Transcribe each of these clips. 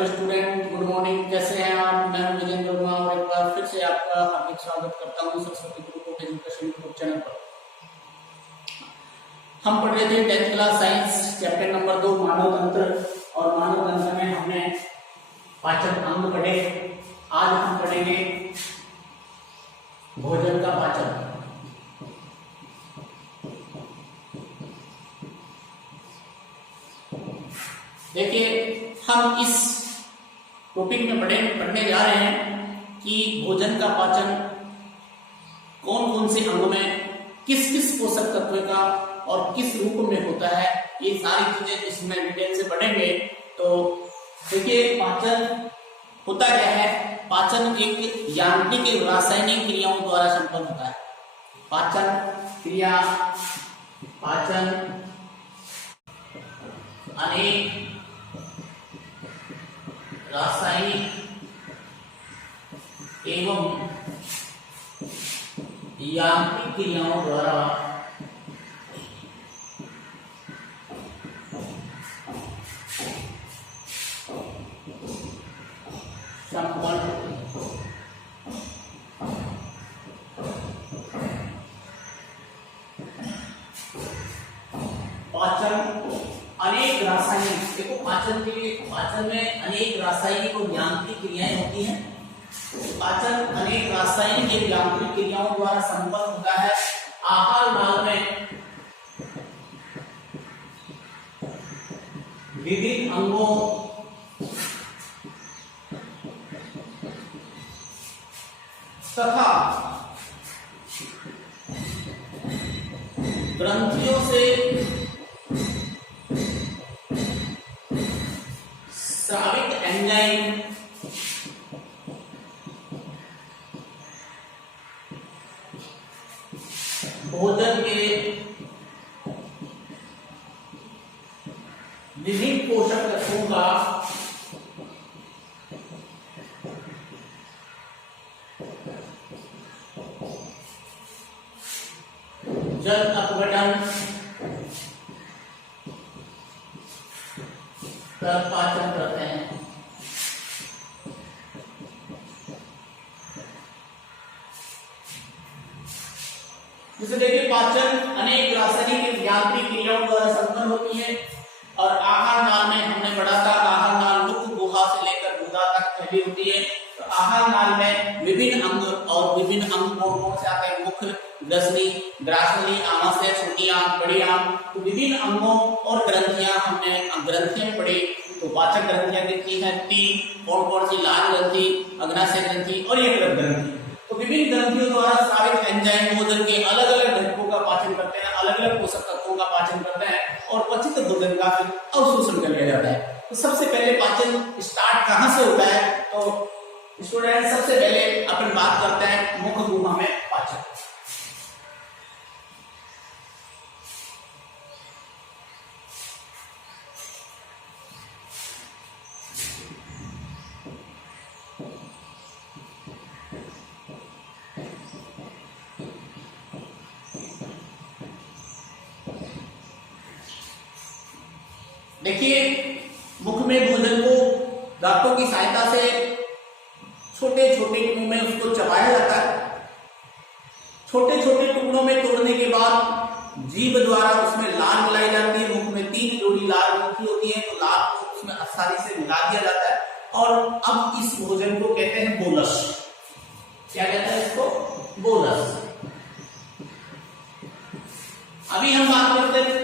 Hello student, good morning. कैसे हैं आप? मैं हूं विजेंद्र वर्मा और एक बार फिर से आपका हार्दिक स्वागत करता हूं Saraswati Gurukul education YouTube channel पर। हम पढ़ रहे थे 10th class science chapter number 2 मानव तंत्र, और मानव तंत्र में हमने पाचन अंग पढ़े। आज हम पढ़ेंगे भोजन का पाचन। देखिए, हम इस टॉपिक में पढ़ने जा रहे हैं कि भोजन का पाचन कौन कौन से अंग में किस किस पोषक तत्व का और किस रूप में होता है, ये सारी चीजें इसमें डिटेल से पढ़ेंगे। तो देखिए, पाचन होता क्या है। पाचन एक यांत्रिक रासायनिक क्रियाओं द्वारा संपन्न होता है। पाचन क्रिया, पाचन अनेक रासायनिक एवं यांत्रिक क्रियाओं द्वारा संपन्न। पाचन अनेक रासायनिक, देखो पाचन के लिए, पाचन में अनेक रासायनिक और यांत्रिक क्रियाएं होती हैं। पाचन अनेक रासायनिक और यांत्रिक क्रियाओं द्वारा संपन्न होता है। आहार नाल में विभिन्न अंगों तथा ग्रंथियों से स्रावित एंजाइम भोजन के विभिन्न पोषक तत्वों का जल अपघटन कर पाचन करते हैं। जैसे देखिए, पाचन अनेक रासायनिक यांत्रिक क्रियाओं द्वारा संपन्न होती है। और आहार नाल में हमने पढ़ा था, आहार नाल मुख गुहा से लेकर गुदा तक फैली होती है। तो आहार नाल में विभिन्न अंग, और विभिन्न अंग कौन से आते हैं? मुख, ग्रसनी, ग्रासनी, आमाशय, छोटी आंत, बड़ी आंत। तो विभिन्न अंगों और ग्रंथियां हमने ग्रंथियां पढ़ी। तो पाचक ग्रंथियां कितनी हैं? 3। कौन कौन सी? लाल ग्रंथि, अग्नाशय ग्रंथि और यकृत ग्रंथि। तो विभिन्न ग्रंथियों द्वारा स्रावित एंजाइम भोजन के अलग अलग घटकों का पाचन करते हैं, अलग अलग पोषक तत्वों का पाचन करते हैं, और पचित भोजन का फिर अवशोषण कर लिया जाता है। तो सबसे पहले पाचन स्टार्ट कहां से होता है? तो स्टूडेंट, सबसे पहले अपन बात करते हैं मुख गुहा में पाचन। देखिए, मुख में भोजन को दांतों की सहायता से छोटे छोटे टुकड़ों में उसको चबाया जाता है। छोटे छोटे टुकड़ों में तोड़ने के बाद जीभ द्वारा उसमें लार मिलाई जाती है। मुख में 3 जोड़ी लार ग्रंथि होती है, तो लार को उसमें आसानी से मिला दिया जाता है। और अब इस भोजन को कहते हैं बोलस। क्या कहते हैं इसको? बोलस। अभी हम बात करते हैं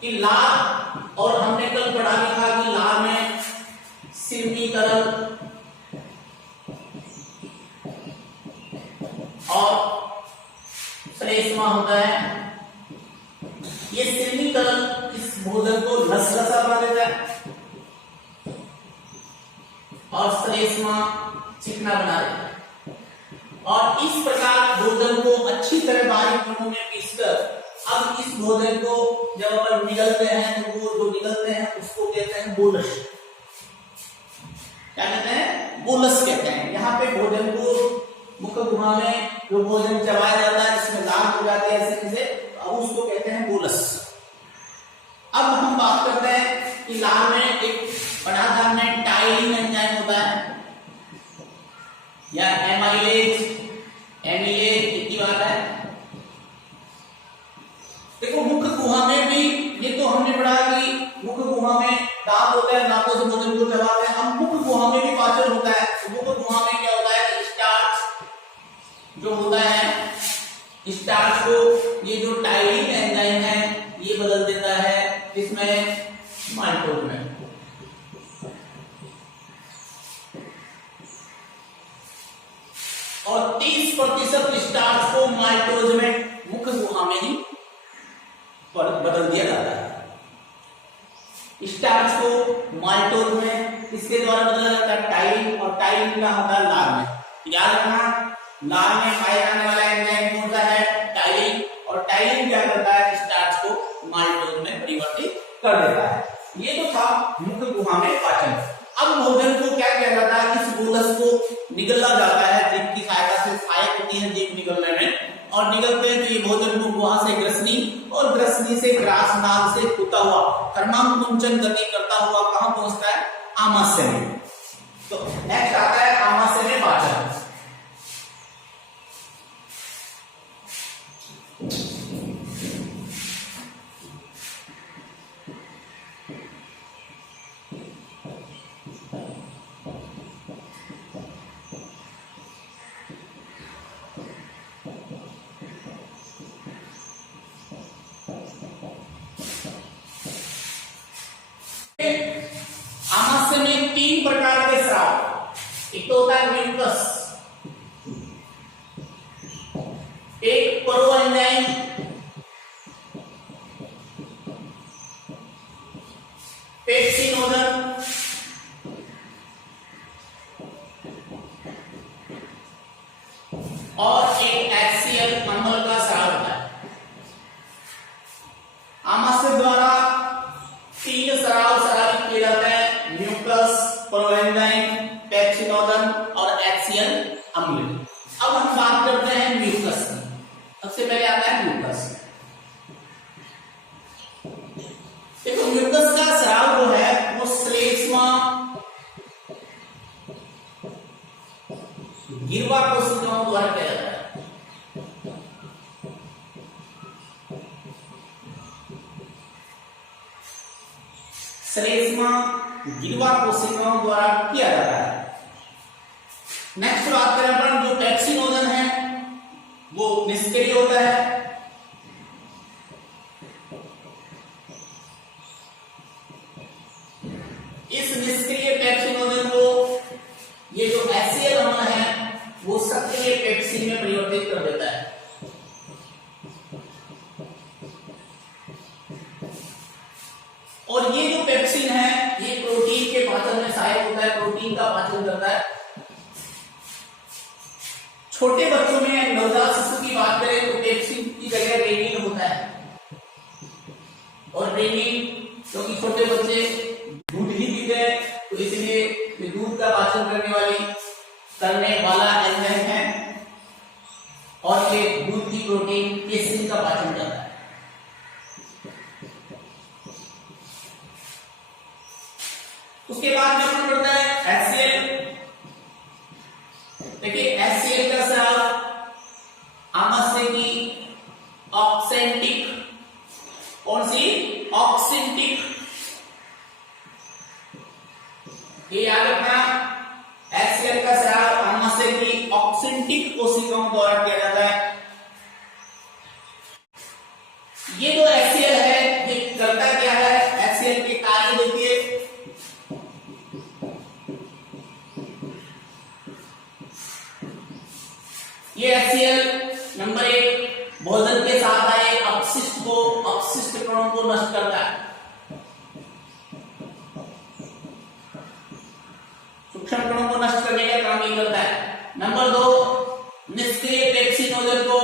कि लार, और हमने कल पढ़ा भी था कि लार में सिरमी तरल और श्लेष्मा होता है। ये सिरमी तरल इस भोजन को लसलसा बना देता है और श्लेष्मा चिकना बना देता है। और इस प्रकार भोजन को अच्छी तरह बारीक कणों में पीसकर अब इस भोजन को जब अपन निगलते हैं, तो वो जो निगलते हैं उसको कहते हैं बोलस। क्या कहते हैं? बोलस कहते हैं। यहाँ पे भोजन को मुख गुहा में जो भोजन चबाया जाता है, जिसमें लार हो जाती है ऐसे से, अब उसको कहते हैं बोलस। अब हम बात करते हैं कि लार में एक पदार्थ में टाइलिन एंजाइम देखो मुख गुहा में भी ये तो हमने पढ़ा कि मुख गुहा में दांत होता है, दांतों से भोजन को चबाते हैं। अब मुख गुहा में भी पाचन होता है। मुख गुहा में क्या होता है, स्टार्च जो होता है, स्टार्च को ये जो टाइलिन एंजाइम है ये बदल देता है इसमें माल्टोज में। और 30% स्टार्च को माल्टोज में मुख गुहा में ही बदल दिया जाता है। स्टार्च को माल्टोज में इसके द्वारा बदला जाता है टाइलिन, और टाइलिन क्या होता है लार में। याद रखना, लार में पाया जाने वाला एंजाइम कौन सा है, टाइलिन, और टाइलिन क्या करता है, स्टार्च को माल्टोज में परिवर्तित कर देता है। ये तो था मुख गुहा में पाचन। अब भोजन को क्या किया जाता है, इस बोलस को निगला जाता है, जीभ की सहायता से सहायक होती है जीभ निगलने में, और निगलते हैं तो ये भोजन को गुहा से ग्रसनी, और ग्रसनी से ग्रासनाल से होता हुआ कर्मांकुंचन गति करता हुआ कहां पहुंचता है, आमाशय में। तो नेक्स्ट आता है आमाशय में पाचन। आमाशय में 3 प्रकार के स्राव, एक तो होता है म्यूकस, एक परो एंजाइम, पेप्सिनोजन, और एक HCl अम्ल का स्राव होता है। आमाशय द्वारा 3 स्राव स्रावित किए जाते हैं, म्यूकस, प्रोएंजाइम, पेप्सिनोजन और HCl अम्ल। अब हम बात करते हैं म्यूकस की। सबसे पहले आता है म्यूकस। देखो म्यूकस का स्राव जो है वो श्लेष्मा गिरवा कोशिकाओं द्वारा किया जाता है। श्लेष्मा गिरवा कोशिकाओं द्वारा किया जाता है। नेक्स्ट बात करें अपन, जो पेप्सिनोजन है वो निष्क्रिय होता है। इस निष्क्रिय पेप्सिनोजन को ये जो HCl अम्ल है वो सक्रिय पेप्सिन में परिवर्तित कर देता है। और ये जो पेप्सिन है ये प्रोटीन के पाचन में सहायक होता है, प्रोटीन का पाचन करता है। छोटे बच्चों में, नवजात शिशु की बात करें तो पेप्सिन की जगह रेनिन होता है, और रेनिन क्योंकि छोटे बच्चे दूध ही पीते हैं तो इसलिए दूध का पाचन करने वाला एंजाइम है, और ये दूध की प्रोटीन केसिन का पाचन करता है। उसके बाद में अपन पढ़ते हैं HCl। देखिए HCl का स्राव आमाशय की ऑक्सेंटिक, कौन सी, ऑक्सेंटिक, ये याद रखना, HCl का स्राव आमाशय की ऑक्सेंटिक कोशिकाओं द्वारा किया जाता है। ये जो HCl है ये करता क्या है, HCl के कार्य देखिए, ये HCl नंबर 1 भोजन के साथ आए अपशिष्ट कणों को नष्ट करता है, सूक्ष्म कणों को नष्ट करने का काम ये करता है। नंबर 2 निष्क्रिय पेप्सिनोजन को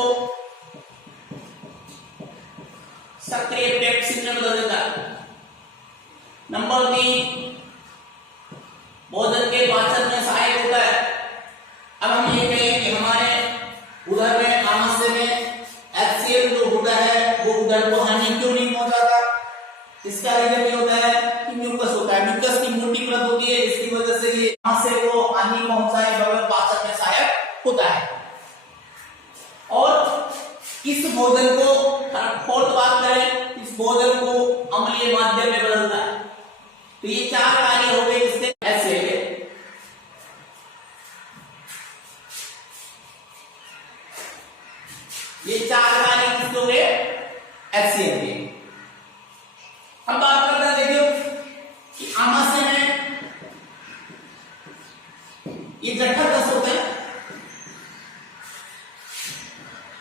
सक्रिय पेप्सिन में बदल देता है। नंबर 3 भोजन के पाचन में सहायक होता है। अब हम ये कहें कि हमारे उधर में आमाशय में HCl जो होता है वो उधर को हानि क्यों नहीं पहुंचाता, इसका रीजन ये होता है कि म्यूकस होता है। म्यूकस की मोटी परत होती है, इसकी वजह से ये आमाशय को हानि पहुंचाए बगैर पाचन में सहायक होता है। और इस भोजन को फोर्थ बात करें भोजन को अम्लीय माध्यम में बदलता है। तो ये चार कार्य हो गए इससे HCl के। ये चार कार्य किसके हुए? HCl के। अब बात करते हैं, देखिए कि आमाशय में ये जठर रस होता है,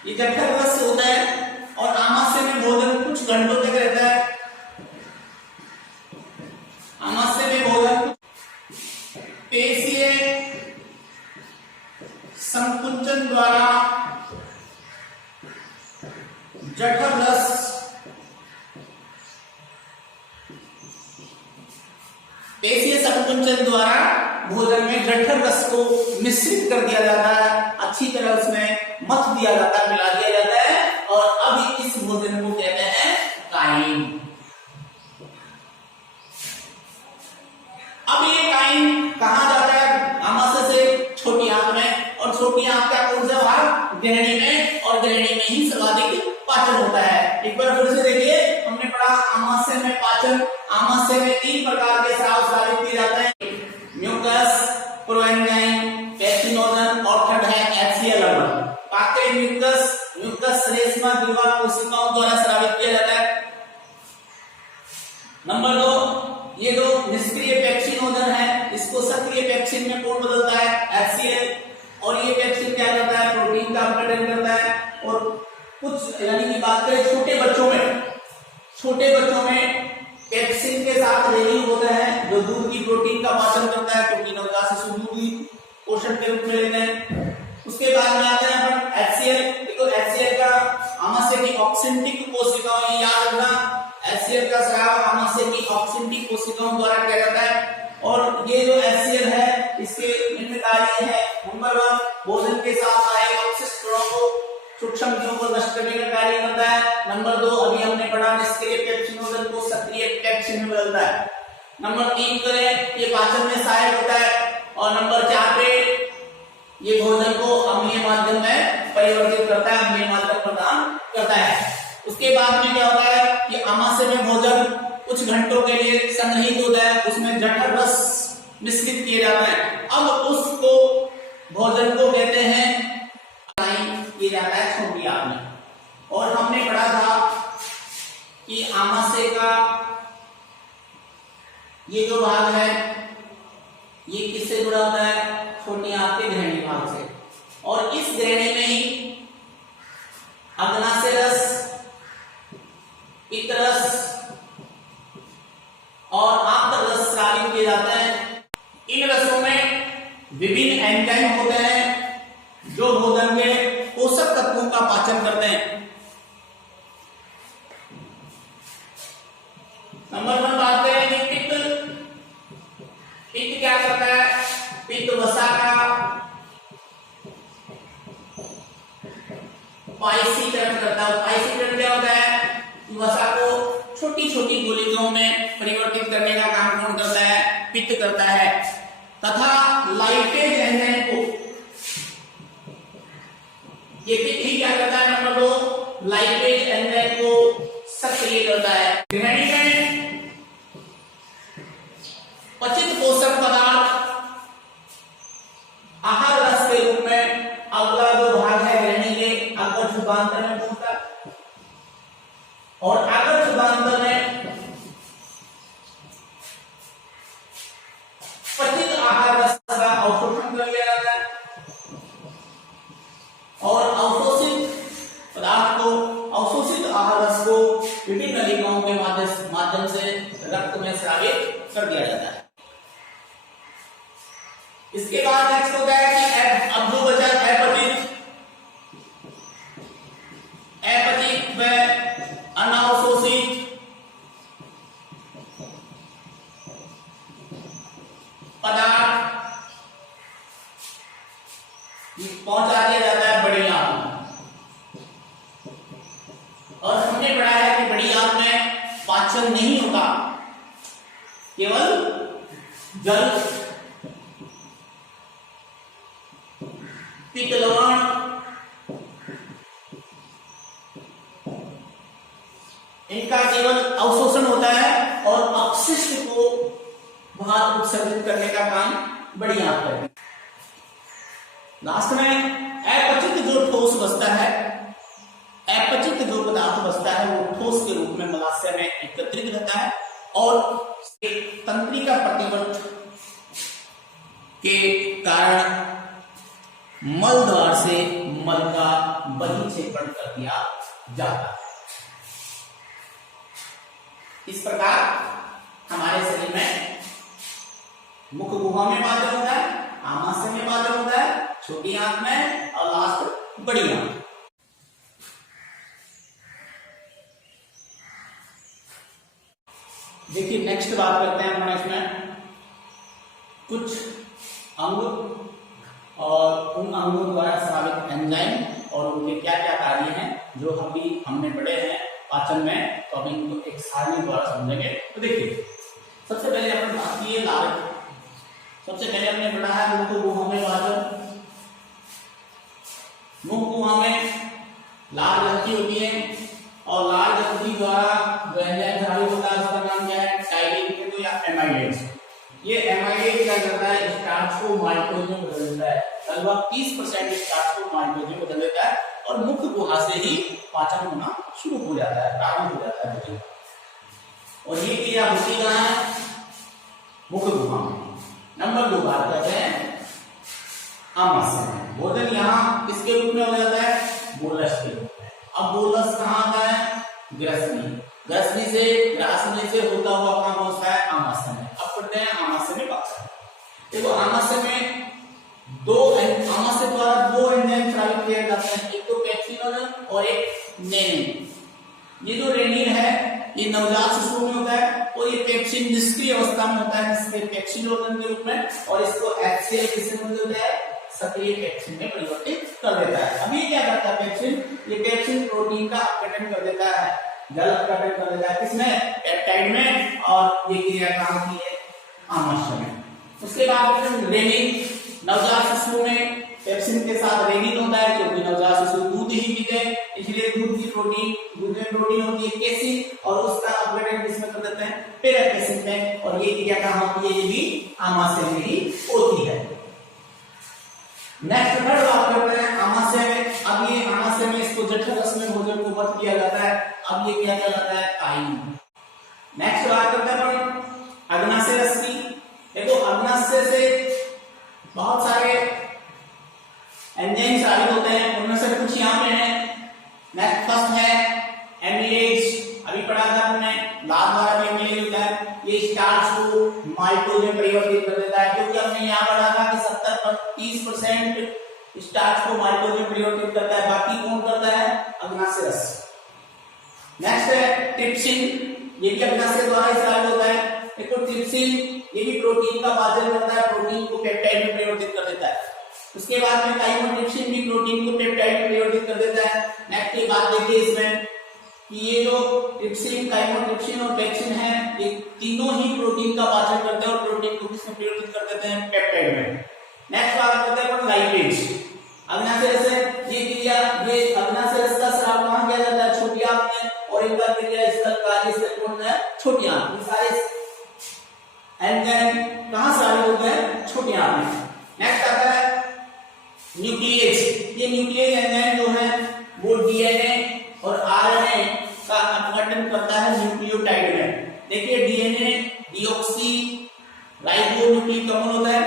ये जठर रस होता है और आमाशय में भोजन कुछ घंटों तक रहता है। आमाशय में भोजन पेशीय संकुचन द्वारा जठर रस पेशीय संकुचन द्वारा भोजन में जठर रस को मिश्रित कर दिया जाता है, अच्छी तरह उसमें मथ दिया जाता है, मिला दिया जाता है और अब इस भोजन को कहते हैं काइन। अब ये काइन कहां जाता है? आमाशय से छोटी आंत में, और छोटी आंत का कौन सा भाग? ग्रहणी में, और ग्रहणी में ही सर्वाधिक पाचन होता है। एक बार फिर से देखिए, हमने पढ़ा आमाशय में पाचन। आमाशय में तीन प्रकार के स्राव स्रावित किए जाते हैं, म्यूकस, प्रोएंजाइम, पेप्सिनोजन और थर्ड है HCl लवण। पाके म्यूकस रेशमा द्विवाद कोशिकाओं द्वारा स्रावित किया जाता है। नंबर 2, ये जो निष्क्रिय पेप्सिनोजन है, इसको सक्रिय पेप्सिन में कौन बदलता है? HCl। और ये पेप्सिन क्या करता है? प्रोटीन का अपघटन करता है। और कुछ यानी कि बात करें छोटे बच्चों में पेप्सिन के साथ रेनिन होता है जो दूध की प्रोटीन का पाचन करता है, क्योंकि नवजात शिशु दूध ही पोषण के रूप में लेते हैं। उसके बाद में आता है अपन HCl। देखो HCl का आमाशय की ऑक्सिंटिक कोशिकाओं, याद रखना HCl का स्राव आमाशय की ऑक्सिंटिक कोशिकाओं द्वारा किया जाता है। और ये जो HCl है इसके निम्न कार्य है। नंबर 1, भोजन के साथ आए अवशिष्ट कणों को, सूक्ष्म जीवों को नष्ट करने का कार्य करता है। नंबर 2, अभी हमने पढ़ा निष्क्रिय पेप्सिनोजन को सक्रिय पेप्सिन में बदलता है। नंबर 3 करें, ये पाचन में सहायक होता है। और नंबर 4 पे ये भोजन को अम्लीय माध्यम में परिवर्तित करता है, अम्लीय माध्यम प्रदान करता है। उसके बाद में क्या होता है कि आमाशय में भोजन कुछ घंटों के लिए संग्रहित होता है, उसमें जठर रस मिश्रित किए जाता है। अब उसको भोजन को कहते हैं किया जाता है छोटी आंत में। और हमने पढ़ा था कि आमाशय का ये जो भाग है ये किससे जुड़ा होता है? छोटी आंत के ग्रहणी भाग से। और इस ग्रहणी में ही अग्नाशय रस, पित्त रस और आंतर रस स्रावित किए जाते हैं। इन रसों में विभिन्न एंजाइम होते हैं जो भोजन के पोषक तत्वों का पाचन करते हैं। नंबर 1 बात करें कि पित्त क्या करता है? पित्त वसा का पायसीकरण करता है। पायसीकरण क्या होता है? वसा को छोटी छोटी गोलियों में परिवर्तित करने का काम कौन करता है? पित्त करता है। तथा लाइपेज एंजाइम को, ये पित्त ही क्या करता है? नंबर 2, लाइपेज एंजाइम को सक्रिय करता है। ग्रहणी में पचित पोषक पदार्थ आहार रस के रूप में अगला जो भाग है ग्रहणी के अग्र शुभांतर में पहुंचता है। और अग्र शुभांतर में पचित आहार रस का अवशोषण कर लिया जाता है और अवशोषित पदार्थ को, अवशोषित आहार रस को विभिन्न नलिकाओं के माध्यम से रक्त में स्रावित कर दिया जाता है। इसके बाद नेक्स्ट होता है कि अब जो बचा अपचित व अनावशोषित पदार्थ पहुंचा दिया जाता है बड़ी आंत में। और हमने पढ़ा है कि बड़ी आंत में पाचन नहीं होता, केवल जल, पित्त लवण इनका केवल अवशोषण होता है और अपशिष्ट को बाहर उत्सर्जित करने का काम बड़ी आंत करती है। लास्ट में अपचित जो ठोस बचता है, अपचित जो पदार्थ बचता है वो ठोस के रूप में मलाशय में एकत्रित रहता है और तंत्रिका प्रतिवर्त के कारण मल द्वार से मल का बहिक्षेपण कर दिया जाता है। इस प्रकार हमारे शरीर में मुख गुहा में पाचन होता है, आमाशय में पाचन होता है, छोटी आंत में और लास्ट बड़ी आंत। देखिए नेक्स्ट बात करते हैं अपना इसमें कुछ अंग और उन अंगों द्वारा स्रावित एंजाइम और उनके क्या क्या कार्य हैं जो हमने पढ़े हैं पाचन में, तो अभी इनको एक सारणी द्वारा समझेंगे। तो देखिए सबसे पहले हमने बात की है लार। सबसे पहले हमने पढ़ा है मुख गुहा में पाचन। मुख गुहा में लार ग्रंथि होती है और लार ग्रंथि द्वारा जो एंजाइम स्रावित होता है उसका नाम क्या है, टाइलिन या एमाइलेज। ये एमाइलेज क्या करता है, स्टार्च को माल्टोज में बदल देता है, लगभग 30% स्टार्च को माल्टोज में बदल देता है और मुख गुहा से ही पाचन होना शुरू हो जाता है, प्रारंभ हो जाता है। और ये क्रिया होती कहां है, मुख गुहा में। नंबर 2 बात करते हैं आमाशय में। भोजन यहाँ किसके रूप में हो जाता है, बोलस के रूप में। अब बोलस कहाँ आता है, ग्रसनी। ग्रसनी से ग्रासनी से होता हुआ कहां पहुंचता है, आमाशय में। अब पढ़ते हैं आमाशय में पाचन। देखो आमाशय में आमाशय द्वारा दो एंजाइम स्रावित किए जाते हैं, एक तो पेप्सिन और एक रेनिन। ये जो रेनिन है ये नवजात शिशुओं में होता है और ये पेप्सिन निष्क्रिय अवस्था में होता है, जिसके पेप्सिनोजन के रूप में, और इसको HCl किससे बदल देता है, सक्रिय पेप्सिन में परिवर्तित कर देता है। अब ये क्या करता है पेप्सिन, ये पेप्सिन प्रोटीन का अपघटन कर देता है, जल अपघटन कर देता है किसमें, पेप्टाइड में, और ये क्रिया कहां होती है, आमाशय में। उसके बाद रेनिन, नवजात शिशुओं में पेप्सिन के साथ रेनिन होता है क्योंकि नवजात शिशु दूध ही पीते हैं, इसलिए दूध में प्रोटीन होती है केसिन, और उसका अपघटन किसमें कर देते हैं, पेरापेसिन में, और ये क्रिया कहां होती है, ये भी आमाशय में ही होती है। नेक्स्ट थर्ड बात करते हैं आमाशय में। अब ये आमाशय में इसको जठर रस में भोजन को पच किया जाता है, अब ये क्या कहलाता है, काइन। नेक्स्ट बात करते हैं अग्नाशय रस की। देखो अग्नाशय से बहुत सारे एंजाइम स्रावित होते हैं, उनमें से कुछ यहाँ पे हैं। नेक्स्ट फर्स्ट है एमिलेज, अभी पढ़ा था हमने, लार द्वारा भी एमिलेज होता है। ये स्टार्च को माल्टोज में परिवर्तित कर देता है, क्योंकि हमने यहाँ पढ़ा था कि 30% स्टार्च को माल्टोज में परिवर्तित करता है, बाकी कौन करता है, अग्नाशय रस। नेक्स्ट है ट्रिप्सिन, ये भी अग्नाशय द्वारा स्रावित होता है। देखो ट्रिप्सिन ये भी प्रोटीन का पाचन करता है, प्रोटीन को पेप्टाइड में परिवर्तित कर देता है। उसके बाद में काइमोट्रिप्सिन भी प्रोटीन को पेप्टाइड में परिवर्तित कर देता है। नेक्स्ट की बात देखिए इसमें कि ये जो ट्रिप्सिन, काइमोट्रिप्सिन और पेप्सिन है, ये तीनों ही प्रोटीन का पाचन करते हैं और प्रोटीन को किसमें परिवर्तित कर देते हैं, पेप्टाइड में। नेक्स्ट बात करते हैं लाइपेज। अग्नाशय रस ये क्रिया, ये अग्नाशय रस का स्राव कहां किया जाता है, छोटी आंत में, और इनका क्रिया स्थल कार्य स्थल कौन है, छोटी आंत। सारे एंजाइम कहां स्रावित होते हैं, छोटी आंत में। नेक्स्ट आता है न्यूक्लियेज। ये न्यूक्लियेज एंजाइम जो है वो डीएनए और आरएनए का अपघटन करता है न्यूक्लियोटाइड में। देखिए डीएनए डीऑक्सी राइबोन्यूक्लिक अम्ल होता है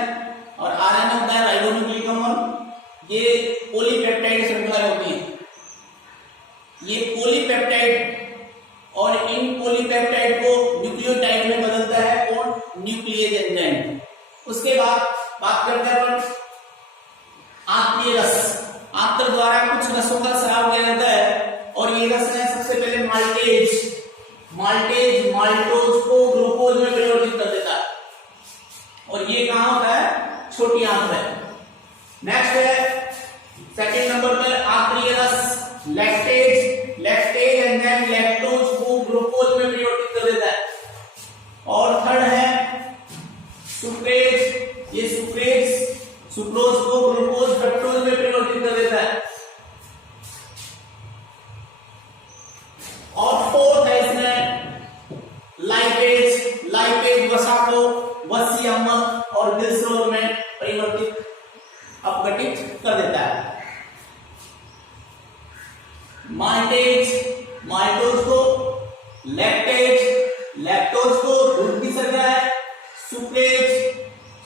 और आरएनए होता है राइबोन्यूक्लिक अम्ल। ये पॉलीपेप्टाइड श्रृंखला होती है। ये पॉलीपेप्टाइड और इन पॉलीपेप्टाइड को न्यूक्लियोटाइड में बदलता है कौन, न्यूक्लियेज एंजाइम। उसके बाद बात करते हैं आंत्रीय रस। आंत्र द्वारा कुछ रसों का स्राव किया जाता है और ये रस है सबसे पहले माल्टेज माल्टोज को ग्लूकोज में परिवर्तित कर देता है और ये कहां होता है, छोटी आंत में। नेक्स्ट है सेकंड नंबर पर आंत्रीय रस लैक्टेज एंजाइम लैक्टोज को ग्लूकोज में परिवर्तित कर देता है। और थर्ड है सुक्रेज, ये सुक्रोज को ग्लूकोज फ्रक्टोज में परिवर्तित कर देता है। और फोर्थ है इसमें लैक्टेज, लैक्टोज को दूध की संज्ञा है। सुक्रेज,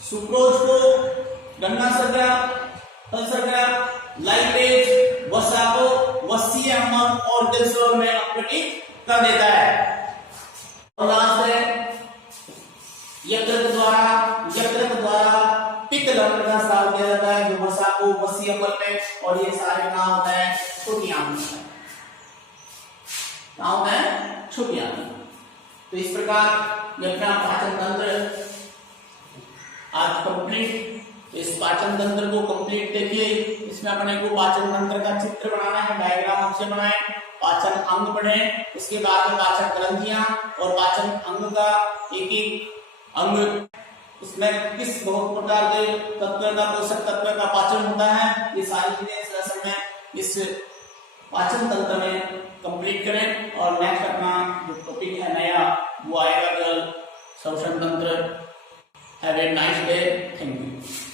सुक्रोज को गन्ना संज्ञा, फल संज्ञा। लाइपेज, वसा को वसीय अम्ल और जल स्वर में अपघटित कर देता है। और लास्ट है यकृत द्वारा पित्त लवण का स्राव किया जाता है, जो वसा को वसीय अम्ल में, और ये सारे कहाँ होता है? छोटी आंत में। कहाँ होता है? छोटी आंत में। तो इस प्रकार ये अपना पाचन तंत्र आज कंप्लीट। इस पाचन तंत्र को कंप्लीट देखिए। इसमें अपने को पाचन तंत्र का चित्र बनाना है, डायग्राम आपसे बनाए। पाचन अंग पढ़े, उसके बाद में पाचन ग्रंथियां और पाचन अंग का एक एक अंग, उसमें किस बहुत प्रकार के तत्व का, पोषक तत्व का पाचन होता है, ये सारी चीजें इस लेसन में इस पाचन तंत्र में कंप्लीट करें। और नेक्स्ट अपना जो टॉपिक है नया वो आएगा जल शोषण तंत्र। Have a nice day. Thank you.